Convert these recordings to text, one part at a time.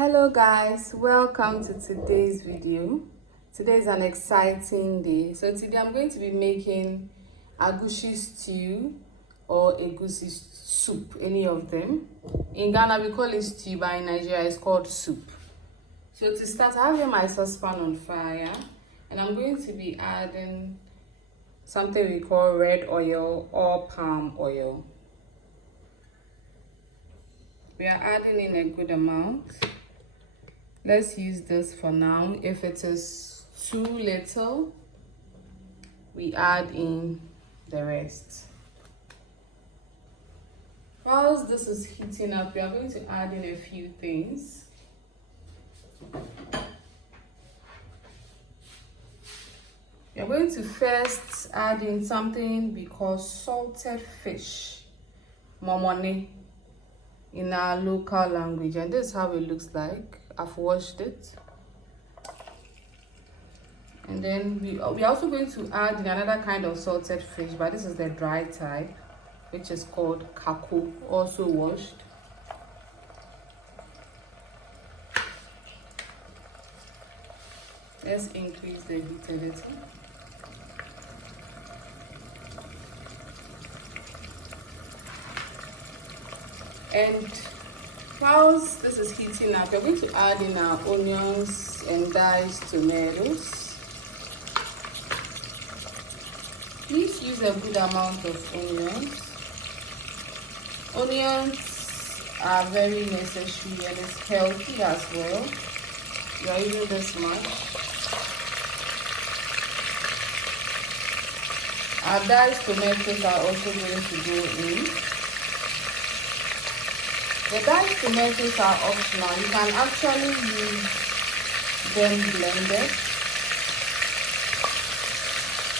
Hello guys, welcome to today's video. Today is an exciting day. So today I'm going to be making Egusi Stew or Egusi soup, any of them. In Ghana we call it stew, but in Nigeria it's called soup. So to start, I have here my saucepan on fire and I'm going to be adding something we call red oil or palm oil. We are adding in a good amount. Let's use this for now. If it is too little, we add in the rest. Whilst this is heating up, we are going to add in a few things. We are going to first add in something we call salted fish, momone, in our local language, and this is how it looks like. I've washed it. And then we are also going to add in another kind of salted fish, but this is the dry type, which is called kako, also washed. Let's increase the heat a little. And whilst this is heating up, we're going to add in our onions and diced tomatoes. Please use a good amount of onions. Onions are very necessary and it's healthy as well. We are using this much. Our diced tomatoes are also going to go in. The diced tomatoes are optional. You can actually use them blended,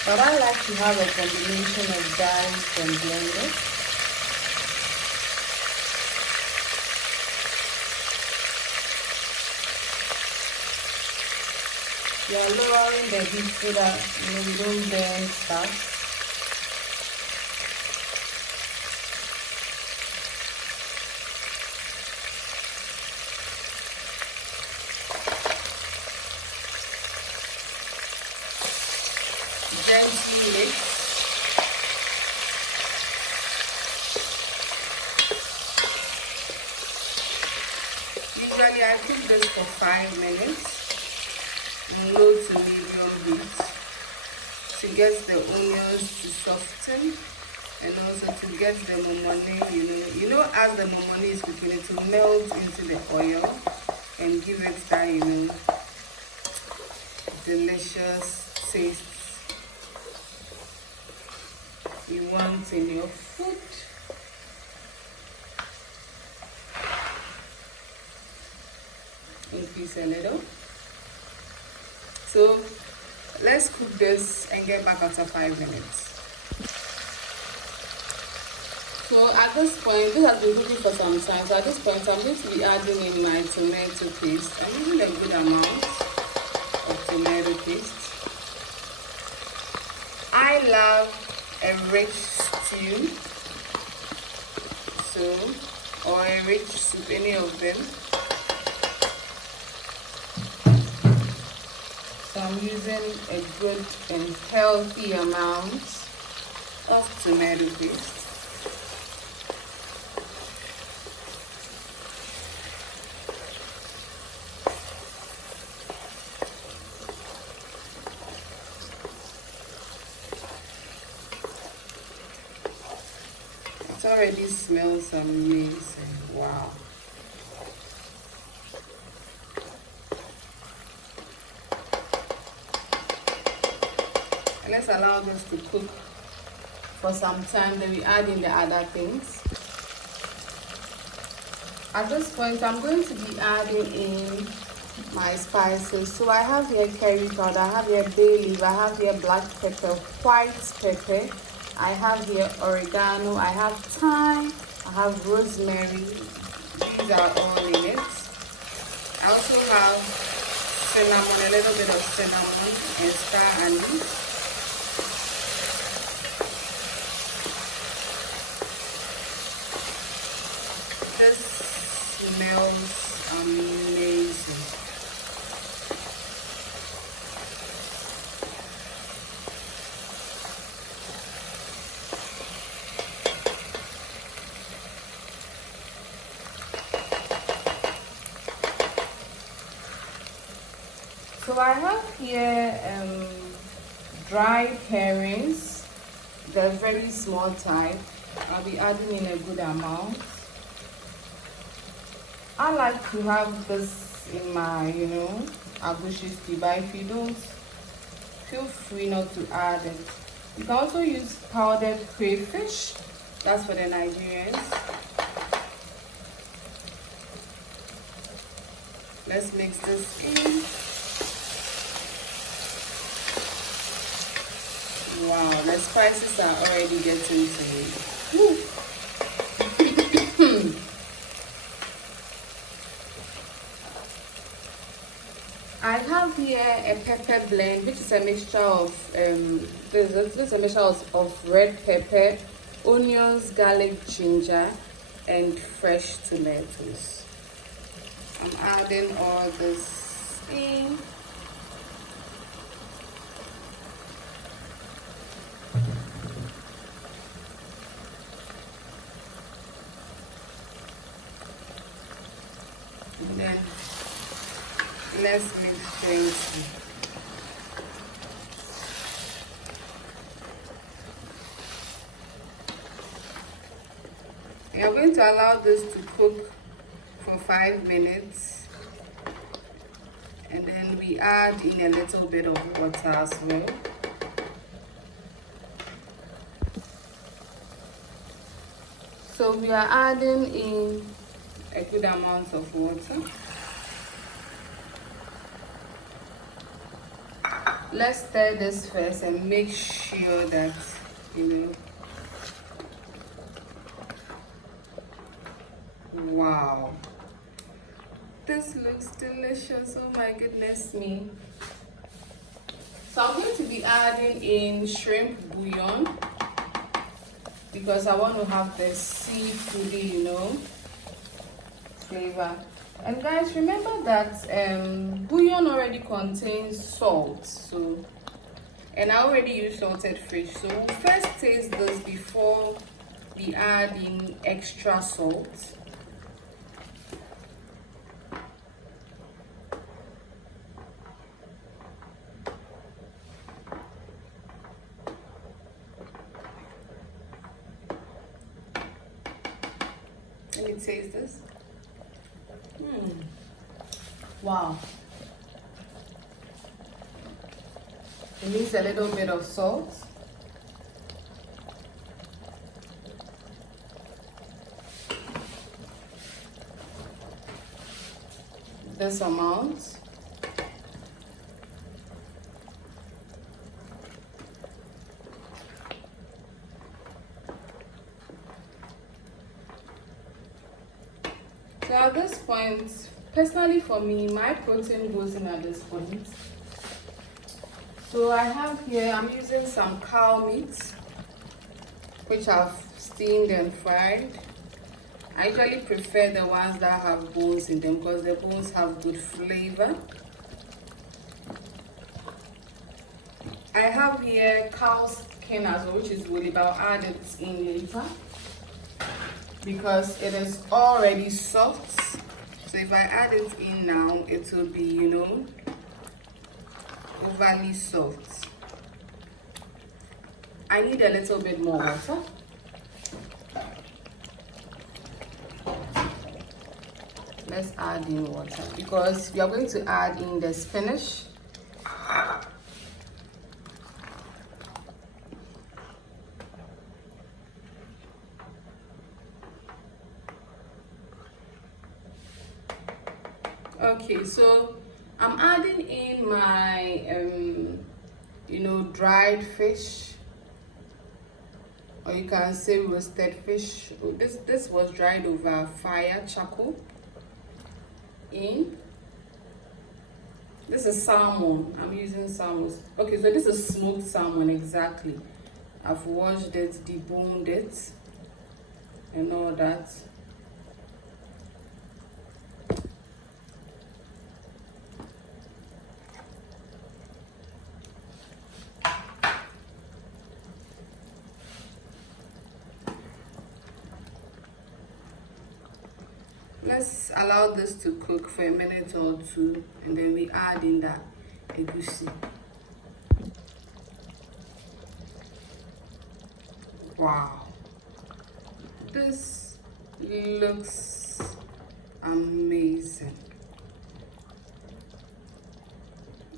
but I like to have a combination of diced and blended. We are lowering the heat so that we don't burn stuff. Gently mix. Usually I cook this for 5 minutes on low to medium heat to get the onions to soften and also to get the momone, you know as the momone is cooking, it will melt into the oil and give it that, delicious taste you want in your food. Increase a little. So let's cook this and get back after 5 minutes. So at this point, this has been cooking for some time. So at this point, I'm going to be adding in my tomato paste. I'm using a good amount of tomato paste. I love a rich stew, or a rich soup, any of them. So I'm using a good and healthy amount of tomato paste. It already smells amazing. Wow. And let's allow this to cook for some time, then we add in the other things. At this point, I'm going to be adding in my spices. So I have here curry powder, I have here bay leaf, I have here black pepper, white pepper, I have here oregano, I have thyme, I have rosemary. These are all in it. I also have cinnamon, a little bit of cinnamon and star anise. This smells amazing. So I have here dried herrings. They're very small type. I'll be adding in a good amount. I like to have this in my, Egusi Stew, but if you don't, feel free not to add it. You can also use powdered crayfish. That's for the Nigerians. Let's mix this in. Wow, the spices are already getting to me. I have here a pepper blend, which is a mixture of this is a mixture of red pepper, onions, garlic, ginger, and fresh tomatoes. I'm adding all this in. And then let's mix things. We are going to allow this to cook for 5 minutes, and then we add in a little bit of water as well. So we are adding in a good amount of water. Let's stir this first and make sure that, wow, this looks delicious. Oh my goodness me. So I'm going to be adding in shrimp bouillon because I want to have the seafoody, flavor. And guys, remember that bouillon already contains salt, and I already used salted fish, so we'll first taste this before we add in extra salt. Let me taste this. Wow. It needs a little bit of salt. This amount. So at this point, personally for me, my protein goes in at this point. So I have here, I'm using some cow meat, which I've steamed and fried. I usually prefer the ones that have bones in them because the bones have good flavor. I have here cow skin as well, which is woolly, but I'll add it in later because it is already soft. So if I add it in now, it will be, overly soft. I need a little bit more water. Let's add in water because we are going to add in the spinach. Okay, so I'm adding in my dried fish, or you can say roasted fish. This was dried over fire, charcoal. This is salmon. I'm using salmon. Okay, so this is smoked salmon, exactly. I've washed it, deboned it, and all that. Let's allow this to cook for a minute or two, and then we add in that egusi. Wow, this looks amazing.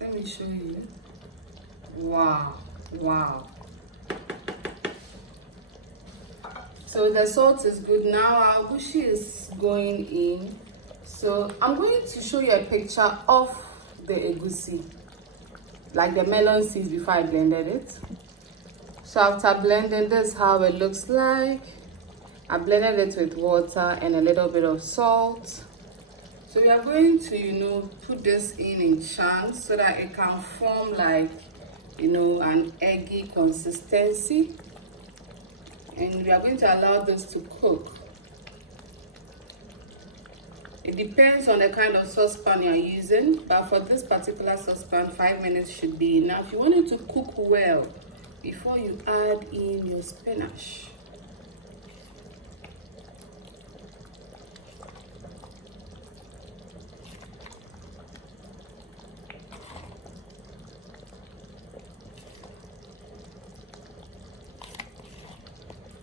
Let me show you. Wow, wow. So the salt is good. Now our egusi is going in. So I'm going to show you a picture of the egusi, like the melon seeds before I blended it. So after blending, this is how it looks like. I blended it with water and a little bit of salt. So we are going to, put this in chunks so that it can form like, an eggy consistency. And we are going to allow this to cook. It depends on the kind of saucepan you're using, but for this particular saucepan, 5 minutes should be enough. You want it to cook well before you add in your spinach.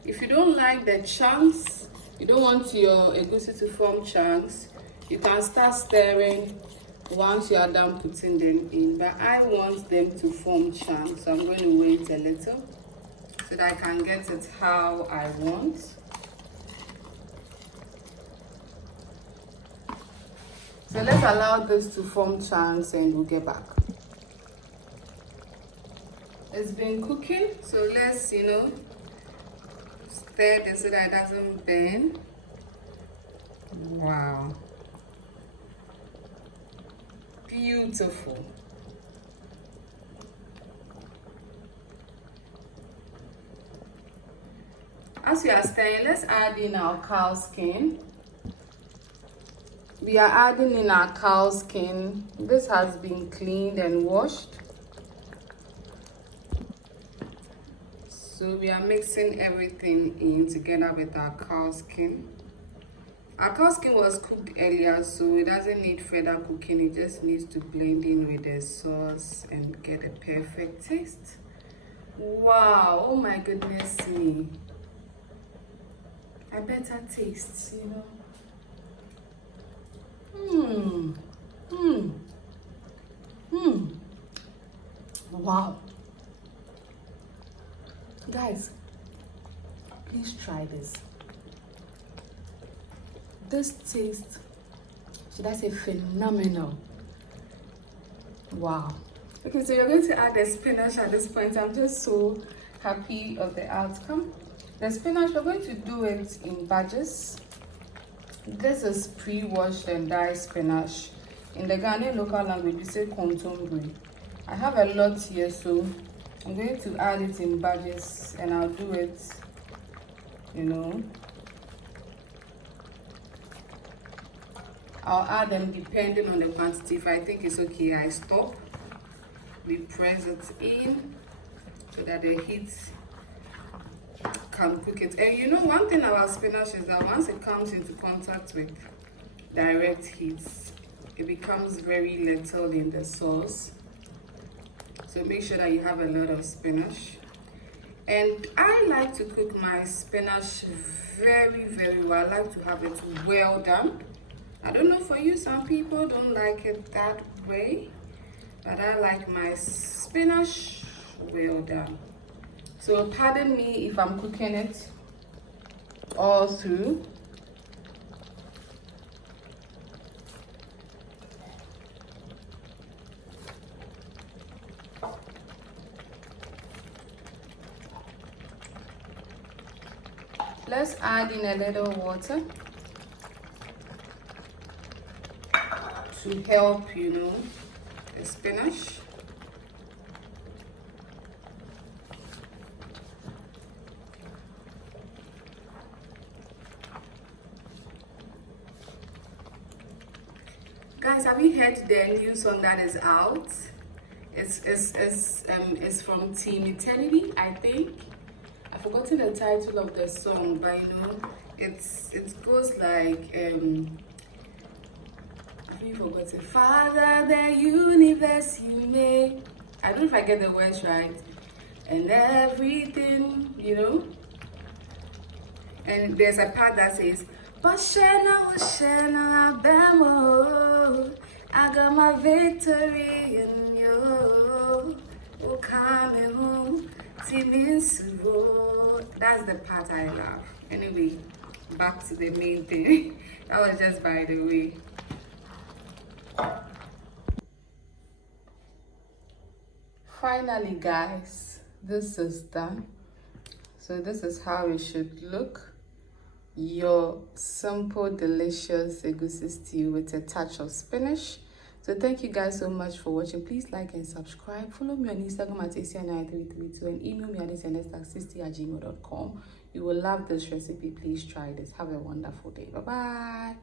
If you don't like the chunks, you don't want your egusi to form chunks, you can start stirring once you are done putting them in. But I want them to form chunks, so I'm going to wait a little so that I can get it how I want. So let's allow this to form chunks and we'll get back. It's been cooking, so let's, stir this so that it doesn't burn. Wow. Beautiful. As we are stirring, let's add in our cow skin. We are adding in our cow skin. This has been cleaned and washed. So we are mixing everything in together with our cow skin. Our cow skin was cooked earlier, so it doesn't need further cooking. It just needs to blend in with the sauce and get a perfect taste. Wow, oh my goodness me. A better taste, Wow. Guys, please try this. This tastes, should I say, phenomenal. Wow. Okay, so you're going to add the spinach at this point. I'm just so happy of the outcome. The spinach, we're going to do it in batches. This is pre-washed and dyed spinach. In the Ghanaian local language, we say Kontomire. I have a lot here, so I'm going to add it in batches and I'll do it, I'll add them depending on the quantity. If I think it's okay, I stop. We press it in so that the heat can cook it. And one thing about spinach is that once it comes into contact with direct heat, it becomes very little in the sauce. So make sure that you have a lot of spinach. And I like to cook my spinach very, very well. I like to have it well done. I don't know for you, some people don't like it that way, but I like my spinach well done. So pardon me if I'm cooking it all through. Let's add in a little water to help, the spinach. Guys, have you heard the new song that is out? It's from Team Eternity, I think. I've forgotten the title of the song, but it goes like really forgot it. Father, the universe you made. I don't know if I get the words right. And everything, you know. And there's a part that says, Bashana, Bashana, Bamo. I got my victory in you. Oh, come home. That's the part I love. Anyway, back to the main thing. That was just by the way. Finally, guys, this is done. So this is how it should look. Your simple, delicious egusi stew with a touch of spinach. So thank you guys so much for watching. Please like and subscribe. Follow me on Instagram at ACN9332 and email me at acns60@gmail.com. You will love this recipe. Please try this. Have a wonderful day. Bye-bye.